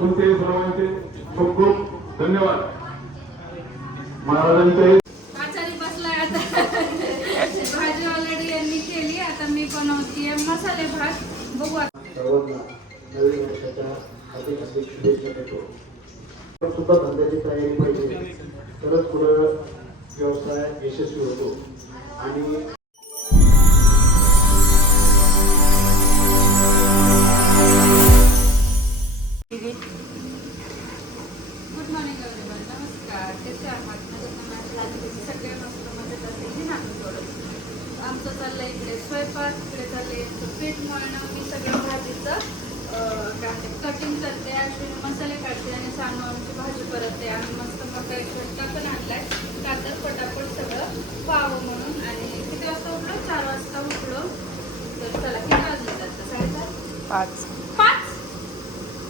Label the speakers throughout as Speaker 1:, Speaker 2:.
Speaker 1: तुमचे सर्वांचे खूप खूप धन्यवाद. महाराजांचे
Speaker 2: आचारी बसलाय आता. भाजी ऑलरेडी यांनी केली आता मी बनवतीये मसाले भात बघू आता.
Speaker 3: सर्वांना नवीन वर्षाच्या हार्दिक हार्दिक शुभेच्छा देतो. पण सुद्धा धंद्याची तयारी पाहिजे. तरच पुढं व्यवसाय यशस्वी होतो. आणि
Speaker 2: असेल हे थोडं आमचं चाललं इकडे स्वयंपाक इकडे चाललंय यांचं पीठ मळणं. मी सगळ्या भाजीचं काय कटिंग करते अश्विनी मसाले काढते आणि सांडू आमची भाजी परतते. आणि मस्त मका एक घट्टा पण आणलाय. का तर पटापट सगळं पाहावं म्हणून. आणि किती वाजता उठलो? चार वाजता उठलो. तर चला किती वाजले? जातं साडेचार?
Speaker 4: पाच
Speaker 2: पाच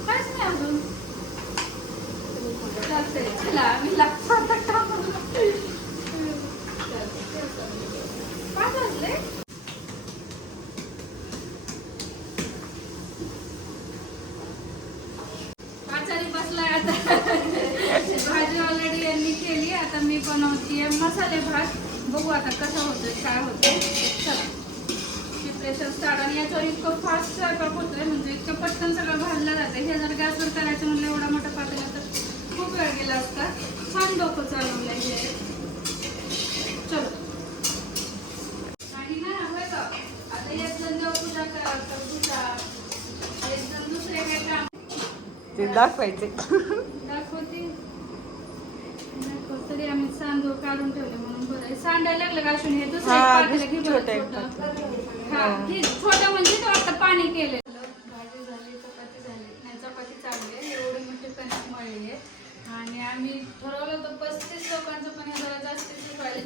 Speaker 2: काहीच नाही अजून चालतंय चला आम्ही लागतो आता कामाला. पाच वाजले आचारी बसलाय आता. भाजी ऑलरेडी यांनी केली. आता मी बनवतीये मसाले भात. बघू आता कसं होतोय काय होतंय. चला. प्रेशर स्टार्ट आणि याच्यावर इतकं फास्ट स्वयंपाक होतोय म्हणजे इतकं पटकन सगळं भाजलं जातं हे जर गॅसवर करायचं म्हणलं एवढा मोठा पातळी तर खूप वेळ गेला असता. छान डोकं चालवलं हे चलो आणि ना होय का आता एक जण देवपूजा करायचं पूजा एक जण दुसरे काय काम
Speaker 4: ते दाखवायचे.
Speaker 2: दाखवते. दाखव. तरी आम्ही सांदूर काढून ठेवले म्हणून बरं. सांडायला लागलं का हे दुसरं
Speaker 4: छोटं एक
Speaker 2: छोटं. हा, छोटं म्हणजे तो आता पाणी केले भाजी झाली चपाती झाली. नाही चपाती चालली आहे. एवढी मोठी कणिक मळली आहे. आणि आम्ही ठरवलं होतं पस्तीस लोकांचं पण हे जरा जास्ती शिकवायला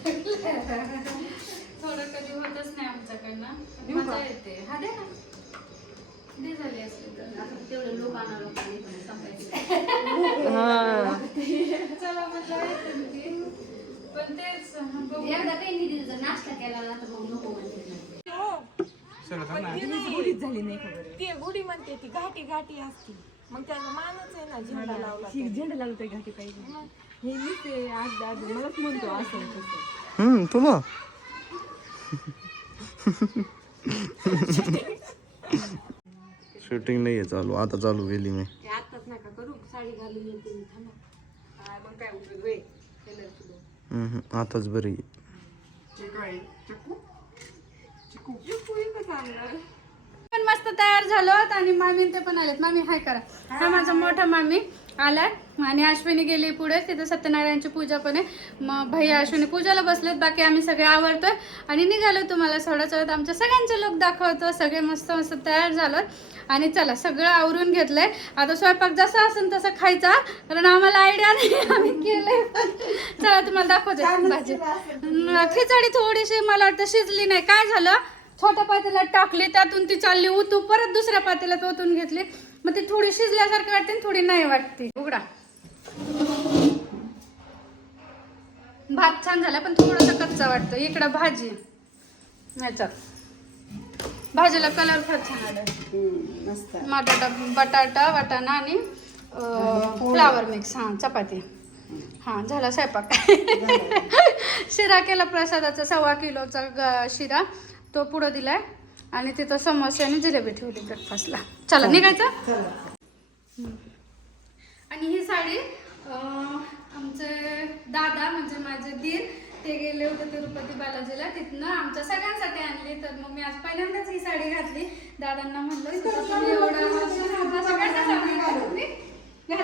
Speaker 2: थोडं कधी होतच नाही आमच्याकडनं. मजा येते. हा दे ना. दे झाली असली तर.
Speaker 5: तेवढे लोक आणावं
Speaker 4: हा
Speaker 2: चला मजा येते पण तेच बघू.
Speaker 5: एकदा दिलं नाश्ता केला ना तर मग नको म्हणते
Speaker 4: गुढीच झाली नाही खबर ती गुढी म्हणते ती घाटी घाटी असते मग त्याला मानच आहे ना झेंडा लावला झेंडा लावला तरी घाटी पाहिजे हे आज आज मलाच म्हणतो असं तसं
Speaker 6: हम्म तुला शूटिंग नाही आहे चालू आता चालू केली मी
Speaker 4: आताच नका करू साडी घालून येते मी थांबा. काय मग काय उपयोग होय कलर
Speaker 6: आताच बरी
Speaker 2: पण मस्त तयार झालो आणि मामी ते पण आलेत. मामी हाय करा. हा माझा मोठा मामी आलाय आणि अश्विनी गेली पुढे. तिथं सत्यनारायणची पूजा पण आहे. मग भैया अश्विनी पूजाला बसलेत. बाकी आम्ही सगळे आवडतोय आणि निघालो तुम्हाला सोडत सोडत आमच्या सगळ्यांचे लोक दाखवतो. सगळे मस्त मस्त तयार झालो आणि चला सगळं आवरून घेतलंय. आता स्वयंपाक जसा असेल तसा खायचा कारण आम्हाला आयडिया नाही आम्ही केलंय. चला तुम्हाला दाखवते भाजी. खिचडी थोडीशी मला वाटतं शिजली नाही. काय झालं? छोट्या पातेल्यात टाकली त्यातून ती चालली उतू परत दुसऱ्या पातेल्यात ओतून घेतली. मग ती थोडी शिजल्यासारखी वाटते आणि थोडी नाही वाटते. उघडा. भात छान झाला पण थोडासा कच्चा वाटतो. इकडं भाजी. ह्याचा भाजीला कलर फार छान आला बटाटा बटाटा वाटाणा आणि फ्लावर मिक्स हां चपाती. हां झाला स्वयंपाक. शिरा केला प्रसादाचा सव्वा किलोचा ग- शिरा. तो पुढं दिलाय. आणि तिथं समोसे आणि जिलेबी ठेवली ब्रेकफास्टला चला निघायचं. आणि ही साडी आमचे दादा म्हणजे माझे दीर ते गेले होते तिरुपती बालाजीला. तिथनं आमच्या सगळ्यांसाठी आणली. तर मग मी आज पहिल्यांदाच ही साडी घातली. दादांना म्हणलं "सुद्धा तुम्ही एवढा मी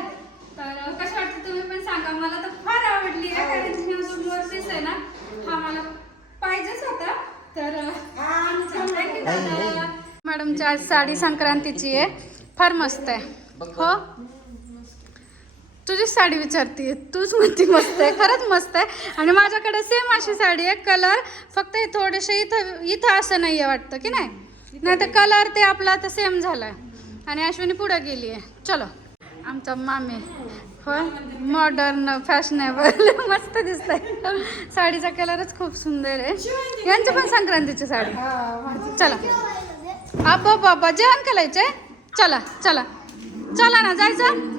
Speaker 2: तर कशी वाटते तुम्ही पण सांगा. मला तर फार आवडली आहे कारण की हा जो ब्लाउज पीस आहे ना. हा मला पाहिजेच होता. तर थँक्यू दादा? मॅडमची आज साडी संक्रांतीची आहे. फार मस्त आहे. हो? तुझीच साडी विचारते तूच म्हणती मस्त आहे खरंच मस्त आहे. आणि माझ्याकडे सेम अशी साडी आहे कलर फक्त हे थोडेसे इथं इथं असं नाही आहे वाटतं की नाही? नाही तर कलर ते आपला आता सेम झालाय. आणि अश्विनी पुढे गेली आहे चलो. आमचा मामी. होय? मॉडर्न फॅशनेबल मस्त दिसत आहे साडीचा कलरच खूप सुंदर आहे. यांची पण संक्रांतीची साडी. चला. आप बाबा जेवण करायचंय? चला चला. चला ना जायचं?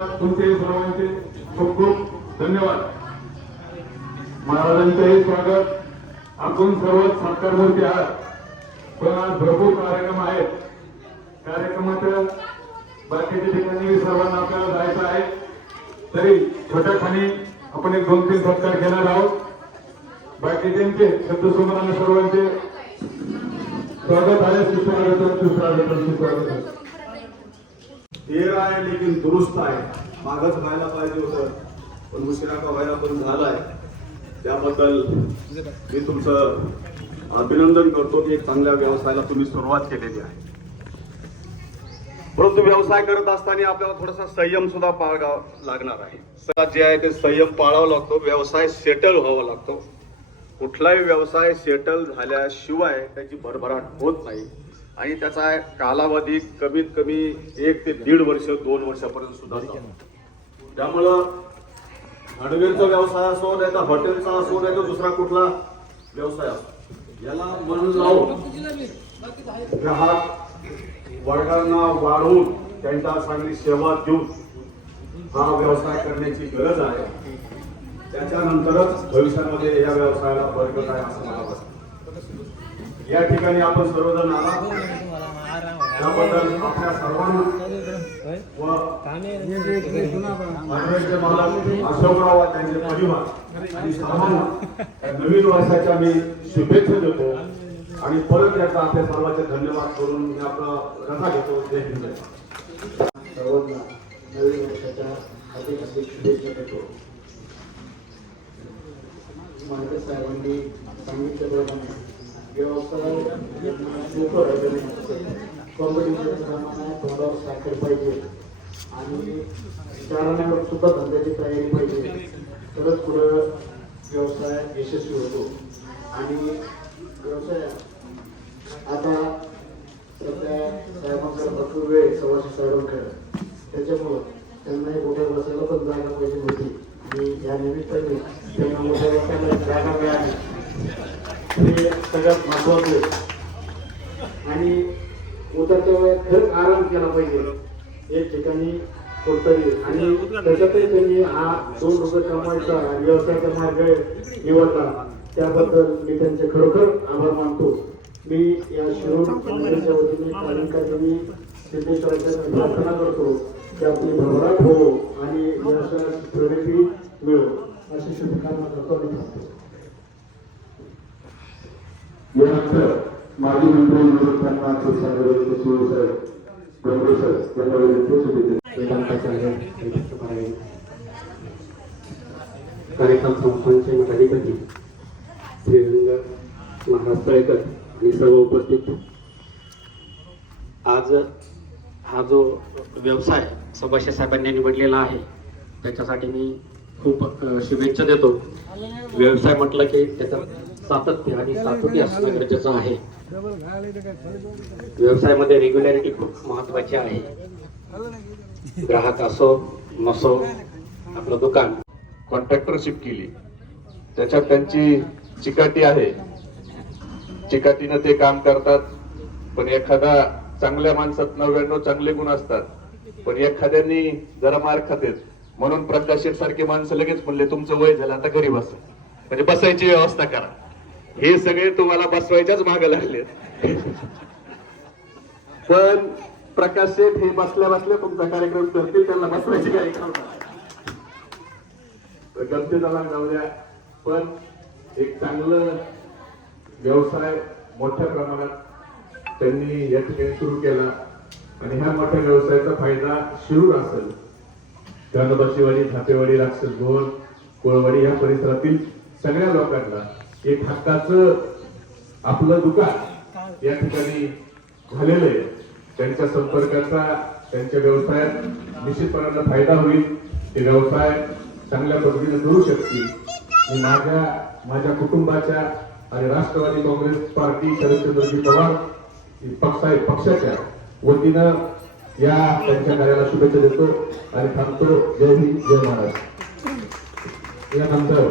Speaker 1: तुमचे सर्वांचे खूप खूप धन्यवाद. महाराजांचं हे स्वागत. आपण सर्व सत्कारमूर्ती आहात. पण आज भरपूर कार्यक्रम आहेत. कार्यक्रमाच्या बाकीच्या ठिकाणी सर्वांना आपल्याला जायचं आहे. तरी छोट्या खाणी आपण एक दोन तीन सत्कार घेणार आहोत. बाकीच्यांचे शब्दसुमनाने सर्वांचे स्वागत आहे. सुस्वागत सुस्वागत सुस्वागत
Speaker 7: हेर आहे लेकिन दुरुस्त आहे. मागच व्हायला पाहिजे होतं पण उशिरा का व्हायला पण झालाय. त्याबद्दल मी तुमचं अभिनंदन करतो की एक चांगल्या व्यवसायाला तुम्ही सुरुवात केलेली आहे. परंतु व्यवसाय करत असताना आपल्याला थोडासा संयम सुद्धा पाळावा लागणार आहे. जे आहे ते संयम पाळावा लागतो व्यवसाय सेटल व्हावा लागतो. कुठलाही व्यवसाय सेटल झाल्याशिवाय त्याची भरभराट होत नाही. आणि त्याचा कालावधी कमीत कमी एक ते दीड वर्ष दोन वर्षापर्यंत सुद्धा त्यामुळं हार्डवेअरचा व्यवसाय असो नाही तर हॉटेलचा असो नाही तर दुसरा कुठला व्यवसाय असो याला मन लावून ग्राहक वर्गांना वाढवून त्यांच्या चांगली सेवा देऊन हा व्यवसाय करण्याची गरज आहे. त्याच्यानंतरच भविष्यामध्ये या व्यवसायाला बरकत आहे असं मला वाटतं. या ठिकाणी आपण सर्वजण आला. त्याबद्दल आपल्या सर्वांना व मानवेचे मालक अशोकराव त्यांचे परिवार आणि सर्वांना नवीन वर्षाच्या मी शुभेच्छा देतो. आणि परत एकदा आपल्या सर्वांचे धन्यवाद करून मी आपला कथा घेतो. जय हिंद.
Speaker 3: सर्वांना नवीन वर्षाच्या अधिक अधिक शुभेच्छा देतो. मांडे साहेबांनी सांगितल्याप्रमाणे व्यवसाय कॉम्पिटिशन प्रमाणे तोंडावर साखर पाहिजे आणि चारण्यावर सुद्धा धंद्याची तयारी पाहिजे तरच पुढं व्यवसाय यशस्वी होतो आणि व्यवसाय आता सध्या साहेबांकडे भरपूर वेळ सव्वाशे साहेबांकडे त्याच्यामुळं त्यांनाही मोठ्या बसायला पण जागा पाहिजे होती आणि या निमित्ताने त्यांना मोठ्या बसायला जागा मिळाली. हे सगळ्यात महत्वाचं आहे. आणि उतरत्या वेळेस खरंच आराम केला पाहिजे. एक ठिकाणी कुठतरी आणि त्याच्यातही त्यांनी हा दोन रुपये कमायचा व्यवसायाचा मार्ग निवडला. त्याबद्दल मी त्यांचे खरोखर आभार मानतो. मी या शिरूर मंदिराच्या वतीने तुम्ही सिद्धेश्वराच्या प्रार्थना करतो की आपली भरभराट हो आणि यशाला प्रगती मिळो. अशी शुभकामना करतो मी
Speaker 1: यानंतर माजी मंत्री मनोज सुरू साहेब शिवसाहेब गंभीर यांना विनंती शुभेच्छा
Speaker 3: कार्यक्रम संस्थांचे मठाधिकारी श्रीरंग महाराज आणि सर्व उपस्थित. आज हा जो व्यवसाय सभाषे साहेबांनी निवडलेला आहे त्याच्यासाठी मी खूप शुभेच्छा देतो. व्यवसाय म्हटलं की त्याचा सातत्य आणि सातत्य असणं गरजेचं आहे. व्यवसायामध्ये रेग्युलॅरिटी खूप महत्वाची आहे. ग्राहक असो नसो आपलं दुकान.
Speaker 7: कॉन्ट्रॅक्टरशिप केली. त्याच्यात त्यांची चिकाटी आहे. चिकाटीनं ते काम करतात पण एखादा चांगल्या माणसात नव्याण्णव चांगले गुण असतात. पण एखाद्यानी जरा मार खातेत. म्हणून प्रकाश शेठ सारखे माणसं लगेच म्हणले तुमचं वय झालं आता घरी बसा. म्हणजे बसायची व्यवस्था करा. हे सगळे तुम्हाला बसवायच्याच मागे लागले पण प्रकाश शेठ हे बसल्या बसल्या तुमचा कार्यक्रम करतील त्यांना बसवायची काही काम नाही. जाऊ द्या. पण एक चांगलं व्यवसाय मोठ्या प्रमाणात त्यांनी या ठिकाणी सुरू केला. आणि ह्या मोठ्या व्यवसायाचा फायदा शिरूर असेल गणबाशीवाडी थापेवाडी राक्षस भवन कोळवाडी या परिसरातील सगळ्या लोकांना एक हक्काचं आपलं दुकान या ठिकाणी झालेलं आहे. त्यांच्या संपर्काचा त्यांच्या व्यवसायात निश्चितपणानं फायदा होईल. ते व्यवसाय चांगल्या पद्धतीने करू शकतील. मी माझ्या माझ्या कुटुंबाच्या आणि राष्ट्रवादी काँग्रेस पार्टी शरदचंद्रजी पवार पक्ष पक्षाच्या वतीनं या त्यांच्या कार्याला शुभेच्छा देतो आणि थांबतो. जय हिंद जय महाराष्ट्र. यानंतर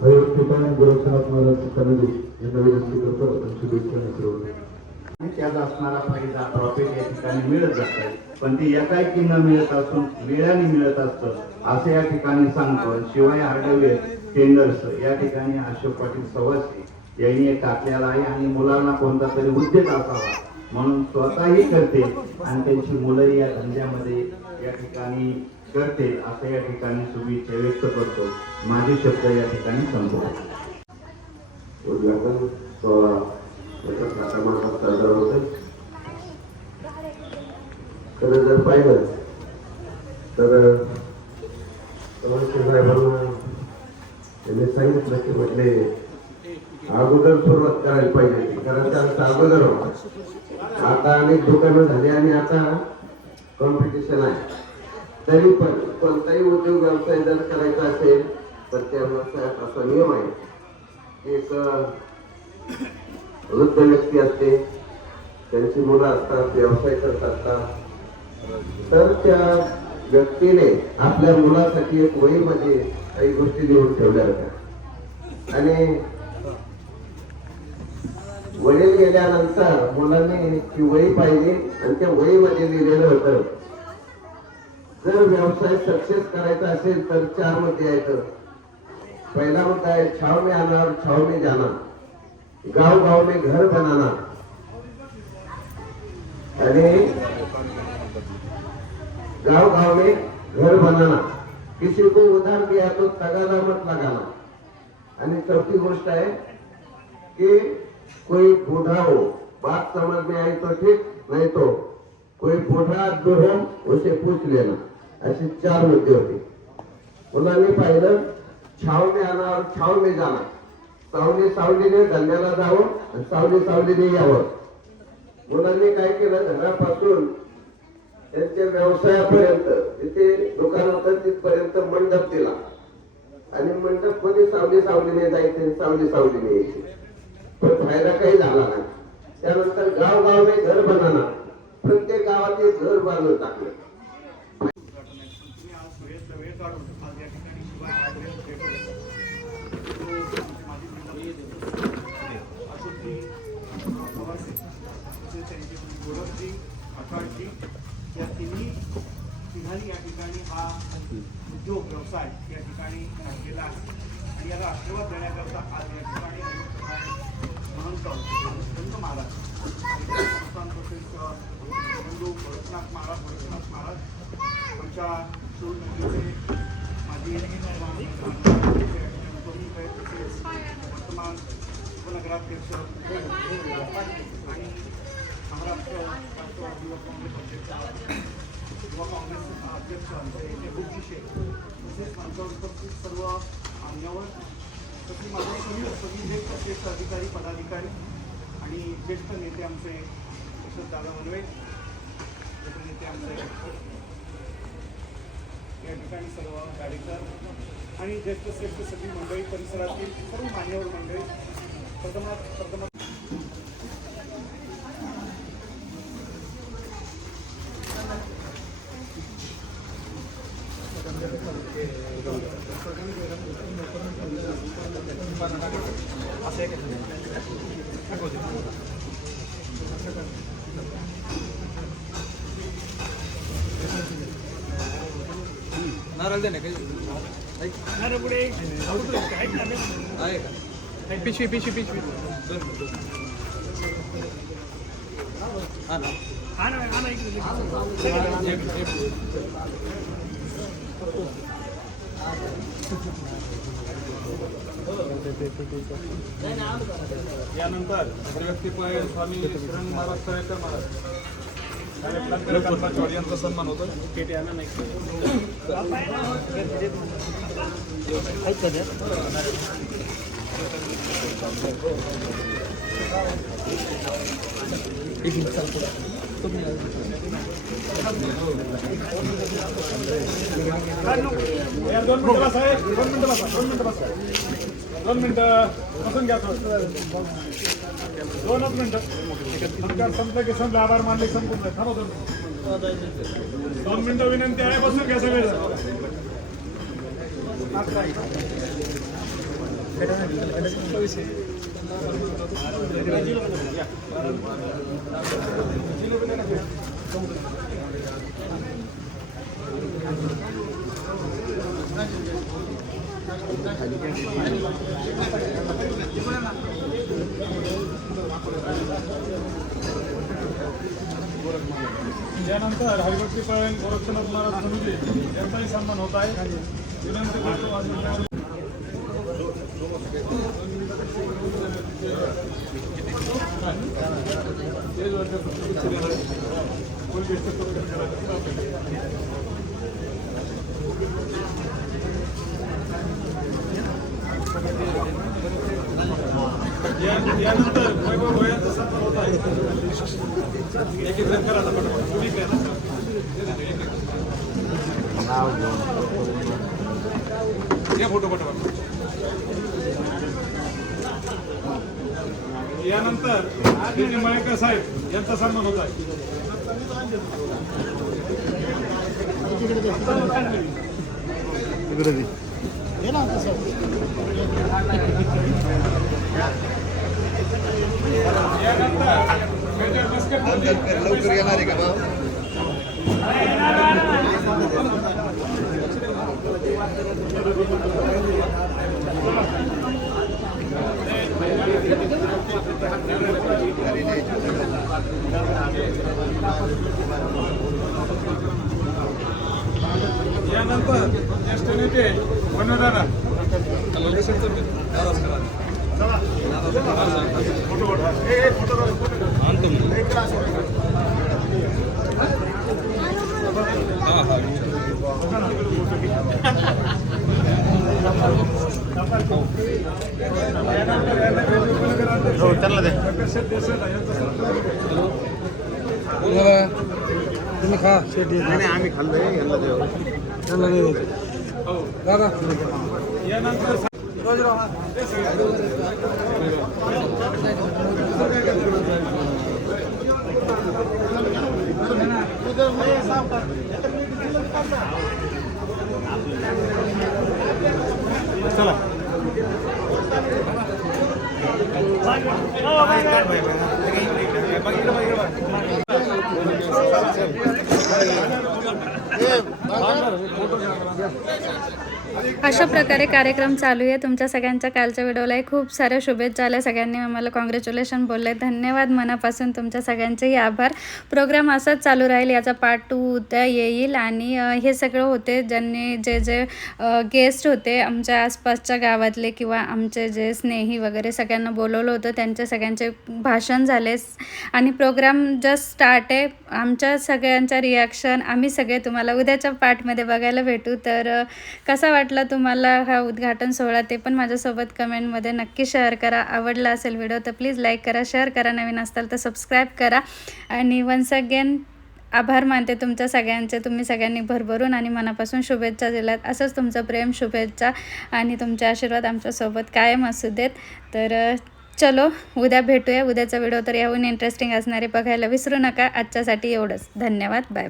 Speaker 7: ठिकाण गोरक्षनाथ महाराज कमिटी यांना विनंती करतो. आपण शुभेच्छा आणि
Speaker 8: त्यात असणारा फायदा प्रॉफिट या ठिकाणी मिळत जात पण ती एका न मिळत असून वेळाने मिळत असतं असं या ठिकाणी सांगतो. शिवाय हार्डवेअर टेंडर्स या ठिकाणी अशोक पाटील सवासी यांनी एक टाकलेला आहे आणि मुलांना कोणता तरी उद्योग असावा म्हणून स्वतःही करते. आणि त्यांची मुलंही या धंद्यामध्ये या ठिकाणी करते असं या ठिकाणी शुभेच्छा व्यक्त करतो. माझे शब्द या ठिकाणी संपवतो
Speaker 9: उद्घाटन सोहळा. याचा क्रमांकात साजरा होते खरं जर पाहिलं तर साहेबांना त्यांनी सांगितलं की म्हटले अगोदर सुरुवात करायला पाहिजे. कारण त्यांचा अगोदर होता. आता अनेक दुकानं झाली आणि आता कॉम्पिटिशन आहे. तरी पण कोणताही उद्योग व्यवसाय जर करायचा असेल तर त्या व्यवसायात असा नियम आहे. एक वृद्ध व्यक्ती असते त्यांची मुलं असतात व्यवसाय करत असतात तर त्या व्यक्तीने आपल्या मुलासाठी एक वहीमध्ये काही गोष्टी लिहून ठेवल्या होत्या. आणि वडील गेल्यानंतर मुलांनी ती वही पाहिली आणि त्या वहीमध्ये लिहिलेलं होतं जर व्यवसाय सक्सेस करायचा असेल तर चारमध्ये आहेत पहिला मुद्दा आहे छाव में आना और छाव में जाना गाव गांव में घर बनाना आणि गाव गाव में घर बनाना किसी को उधार दिया तो तगादा मत लगाना. आणि चौथी गोष्ट आहे की कोई बूढ़ा हो बात समझ में आई तो ठीक नहीं तो कोई बूढ़ा जो हो उसे पूछ लेना. असे चार मुद्दे होते. मुलांनी पाहिलं छाव में आना जाणार छाव में सावली सावलीने धंद्याला जावं आणि सावली सावलीने यावं. मुलांनी काय केलं घरापासून त्यांच्या व्यवसायापर्यंत जिथे दुकान होतं तिथपर्यंत मंडप दिला. आणि मंडपमध्ये सावली सावलीने जायचे सावली सावलीने यायचे. पण फायदा काही झाला नाही. त्यानंतर गाव गाव घर बनाना प्रत्येक गावात एक घर बांधून टाकलं
Speaker 10: तुम्ही आज वेळेत वेळ काढून आज या ठिकाणी शिवाय हार्डवेअर भेटत माझी मंडळी अशोकजी पवारजी तसेच त्यांची मुलगी गौरवजी अठाळजी या तिन्ही तिघांनी या ठिकाणी हा उद्योग व्यवसाय या ठिकाणी घडलेला आहे आणि याला आशीर्वाद देण्याकरता आज या ठिकाणी महंत संत महाराज संस्थान तसेच बंधू भरतनाथ महाराज गोरखनाथ महाराज आमच्या वर्तमान उपनगराध्यक्ष आणि महाराष्ट्र राष्ट्रवादी काँग्रेस अध्यक्ष युवा काँग्रेस अध्यक्ष आमचे मेहबूबजी शेख तसेच आमच्या उपस्थित सर्व मान्यवर तसेच माझे सगळे सगळी ज्येष्ठ ज्येष्ठ अधिकारी पदाधिकारी आणि ज्येष्ठ नेते आमचे यशवंत दादा मनवे नेते आमचे ठिकाणी सर्व गाडीकर आणि ज्येष्ठ श्रेष्ठ सगळी मंडळी परिसरातील सर्व मान्यवर मंडळी प्रथमात प्रथम
Speaker 4: नारळ ना काही आहे का? पिशवी पिशवी पिशवी. हा ना.
Speaker 10: यानंतर स्वामी महाराज तळेकर महाराज
Speaker 4: यांचा सन्मान होतो
Speaker 10: या दोन मिनिटं बसा दोन मिनिटं बसा दोन मिनिटं दोन बसून घ्या दोनच मिनिटं सत्कार संपलं की संपलं आभार मानले संपून जाईल. थांबा दोन मिनिटं. दोन मिनिटं विनंती आहे बसून घ्या सगळे Thank you.
Speaker 4: यानंतर हरिभक्ती पळण गोरक्षनाथ महाराज समिती यांचाही सन्मान होत आहे विनंती करतो यानंतर वैभव भोयांचा सन्मान होत आहे. एक एक जण करा पटापट. तुम्ही करा. या फोटो पटापट यानंतर आदित्य मळेकर साहेब यांचा सन्मान होत आहे. यानंतर मेजर मस्कर
Speaker 11: लवकर येणार आहे का भाऊ
Speaker 4: यानंतर ज्येष्ठ नेते
Speaker 11: तुम्ही खा. शेटी नाही आम्ही खाल्लंय यांना देऊ. दादा.
Speaker 4: यानंतर चला
Speaker 2: अशा प्रकारे कार्यक्रम चालू आहे. तुमच्या सगळ्यांच्या कालच्या व्हिडिओलाही खूप साऱ्या शुभेच्छा आल्या. सगळ्यांनी आम्हाला कॉंग्रॅच्युलेशन बोलले. धन्यवाद. मनापासून तुमच्या सगळ्यांचेही आभार. प्रोग्राम असाच चालू राहील. याचा पार्ट टू उद्या येईल आणि हे सगळं होते. ज्यांनी जे जे गेस्ट होते आमच्या आसपासच्या गावातले किंवा आमचे जे स्नेही वगैरे सगळ्यांना बोलवलं होतं. त्यांचे सगळ्यांचे भाषण झाले. आणि प्रोग्राम जस्ट स्टार्ट आहे. आमच्या सगळ्यांच्या रिॲक्शन आम्ही सगळे तुम्हाला उद्याच्या पार्टमध्ये बघायला भेटू. तर कसा वाट वाटला तुम्हाला हा उद्घाटन सोहळा ते पण माझ्यासोबत कमेंटमध्ये नक्की शेअर करा. आवडला असेल व्हिडिओ तर प्लीज लाईक करा शेअर करा. नवीन असताल तर सबस्क्राईब करा. आणि वन्स अगेन आभार मानते तुमच्या सगळ्यांचे. तुम्ही सगळ्यांनी भरभरून आणि मनापासून शुभेच्छा दिल्यात असंच तुमचं प्रेम शुभेच्छा आणि तुमचे आशीर्वाद आमच्यासोबत कायम असू देत. तर चलो उद्या भेटूया. उद्याचा व्हिडिओ तर याहून इंटरेस्टिंग असणारे. बघायला विसरू नका. आजच्यासाठी एवढंच. धन्यवाद. बाय